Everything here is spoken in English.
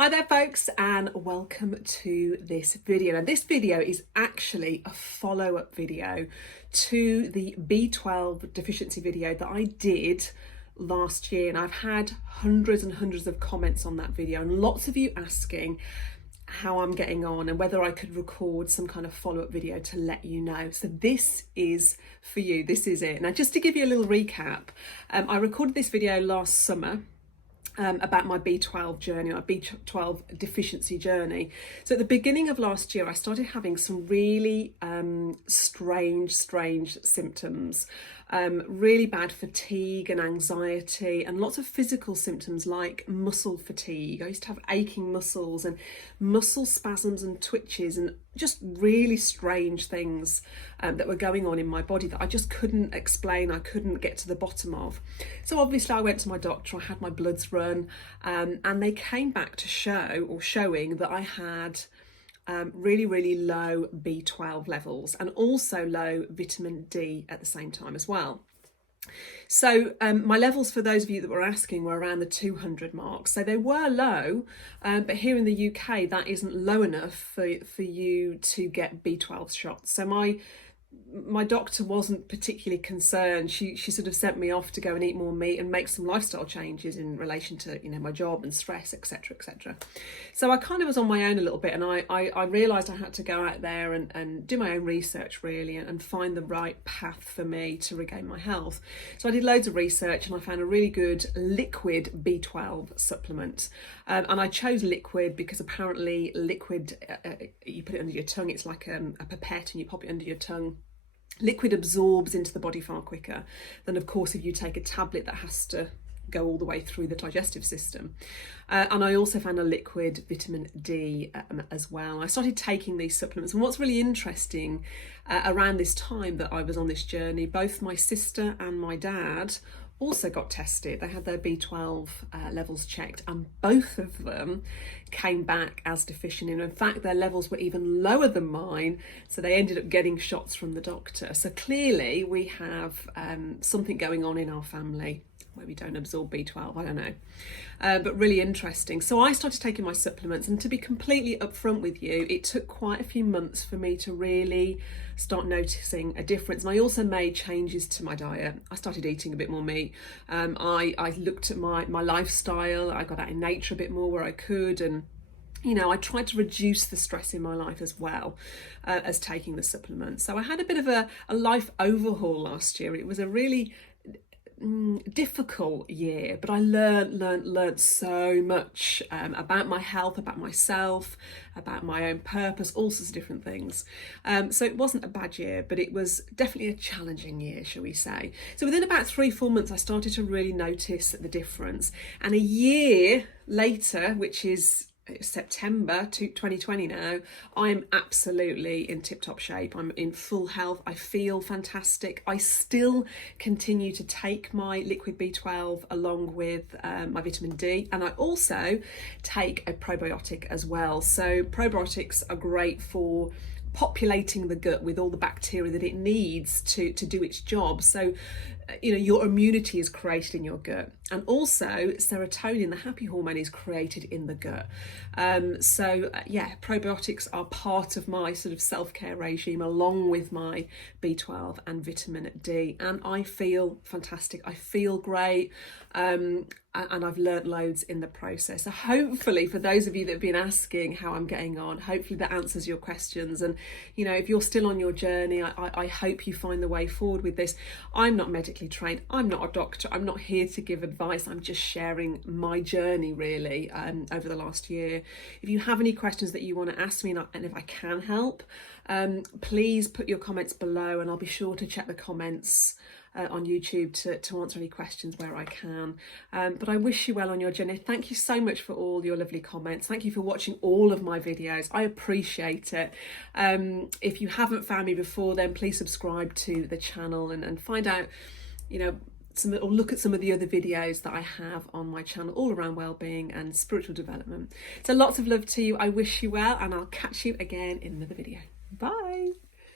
Hi there folks, and welcome to this video. And this video is actually a follow-up video to the B12 deficiency video that I did last year, and I've had hundreds and hundreds of comments on that video and lots of you asking how I'm getting on and whether I could record some kind of follow-up video to let you know. So this is for you, this is it. Now just to give you a little recap, I recorded this video last summer about my B12 journey, my B12 deficiency journey. So at the beginning of last year, I started having some really strange symptoms. Really bad fatigue and anxiety and lots of physical symptoms like muscle fatigue. I used to have aching muscles and muscle spasms and twitches and just really strange things that were going on in my body that I just couldn't explain, I couldn't get to the bottom of. So obviously I went to my doctor, I had my bloods run, and they came back to showing that I had really low B12 levels and also low vitamin D at the same time as well. So my levels, for those of you that were asking, were around the 200 mark. So they were low, but here in the UK, that isn't low enough for you to get B12 shots. So my doctor wasn't particularly concerned. She sort of sent me off to go and eat more meat and make some lifestyle changes in relation to, you know, my job and stress, etc. So I kind of was on my own a little bit, and I realised I had to go out there and do my own research really and find the right path for me to regain my health. So I did loads of research and I found a really good liquid B12 supplement, and I chose liquid because apparently liquid, you put it under your tongue, it's like a pipette and you pop it under your tongue. Liquid absorbs into the body far quicker than, of course, if you take a tablet that has to go all the way through the digestive system. And I also found a liquid vitamin D as well. I started taking these supplements, and what's really interesting, around this time that I was on this journey, both my sister and my dad also got tested. They had their B12 levels checked, and both of them came back as deficient. And in fact, their levels were even lower than mine, so they ended up getting shots from the doctor. So clearly we have something going on in our family where we don't absorb B12, I don't know. But really interesting. So I started taking my supplements, and to be completely upfront with you, it took quite a few months for me to really start noticing a difference. And I also made changes to my diet. I started eating a bit more meat. I looked at my lifestyle. I got out in nature a bit more where I could, and you know, I tried to reduce the stress in my life as well as taking the supplements. So I had a bit of a life overhaul last year. It was a really difficult year, but I learned so much about my health, about myself, about my own purpose, all sorts of different things. So it wasn't a bad year, but it was definitely a challenging year, shall we say. So within about 3-4 months, I started to really notice the difference. And a year later, which is September 2020 now, I'm absolutely in tip-top shape. I'm in full health. I feel fantastic. I still continue to take my liquid B12 along with my vitamin D, and I also take a probiotic as well. So probiotics are great for populating the gut with all the bacteria that it needs to do its job. So you know, your immunity is created in your gut, and also serotonin, the happy hormone, is created in the gut. Yeah, probiotics are part of my sort of self-care regime along with my B12 and vitamin D, and I feel fantastic. I feel great, and I've learnt loads in the process. So hopefully, for those of you that have been asking how I'm getting on, hopefully that answers your questions. And you know, if you're still on your journey, I hope you find the way forward with this. I'm not medically trained, I'm not a doctor, I'm not here to give advice, I'm just sharing my journey really over the last year. If you have any questions that you want to ask me, and if I can help, please put your comments below, and I'll be sure to check the comments on YouTube to answer any questions where I can. But I wish you well on your journey. Thank you so much for all your lovely comments. Thank you for watching all of my videos. I appreciate it. If you haven't found me before, then please subscribe to the channel and find out, you know, or look at some of the other videos that I have on my channel all around well-being and spiritual development. So lots of love to you. I wish you well, and I'll catch you again in another video. Bye.